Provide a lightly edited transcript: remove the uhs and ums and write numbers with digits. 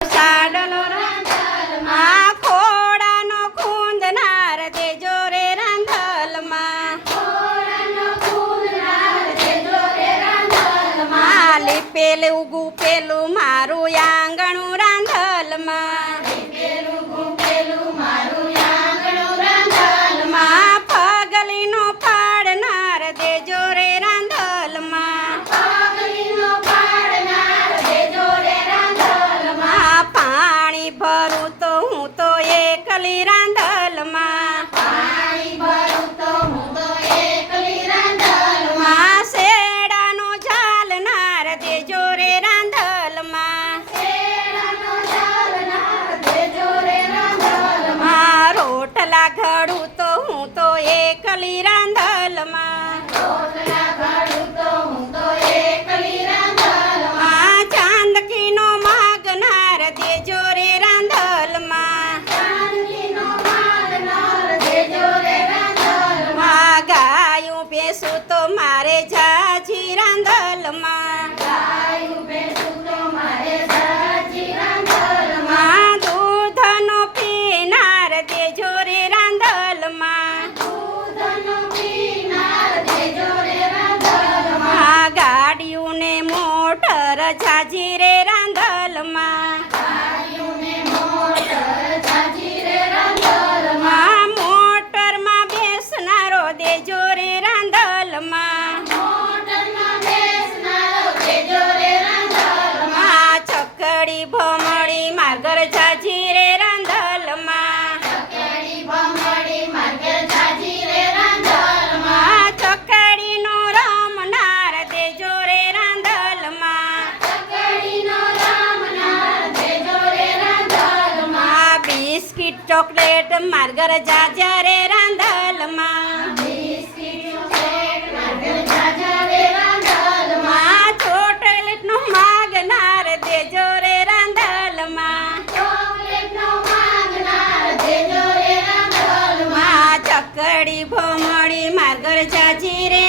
સાડલો રાંધલમાં ખોડાનો ખૂંદનાર દેજો રે રાંધલમાં લીપેલું ગુપેલું મારું આંગણું રાંધલમાં પગલીનો પાડનાર દેજો રે રાંધલમાં પાણી ભરું તો હું તો એકલી રાંધલમાં શેડાનો ઝાલનાર દેજો રે રાંધલમાં રોટલા ઘડું તો હું તો એકલી રાંધલમાં ચાંદકીનો માગનાર દેજો રે રાંધલમાં ગાયું ભેંસું તો મારે જાજી રાંધલમાં દૂધનો પીનાર દેજો રે રાંધલમાં ગાડીયું ને મોટર જાજી રે રાંધલમાં મોટરમાં બેસનારો દેજો રે રાંધલમાં ચકડી ભમડી માર્ગર જાજી રે રાંધલમાં ચકડીનો રમનાર દેજો રે રાંધલમાં બિસ્કિટ ચોકલેટ માર્ગર જાજા રે રાંધલમાં ચોકલેટનો માગનાર દેજો રે રાંધલમાં ચકડી ભમડી માર્ગર જાજી રે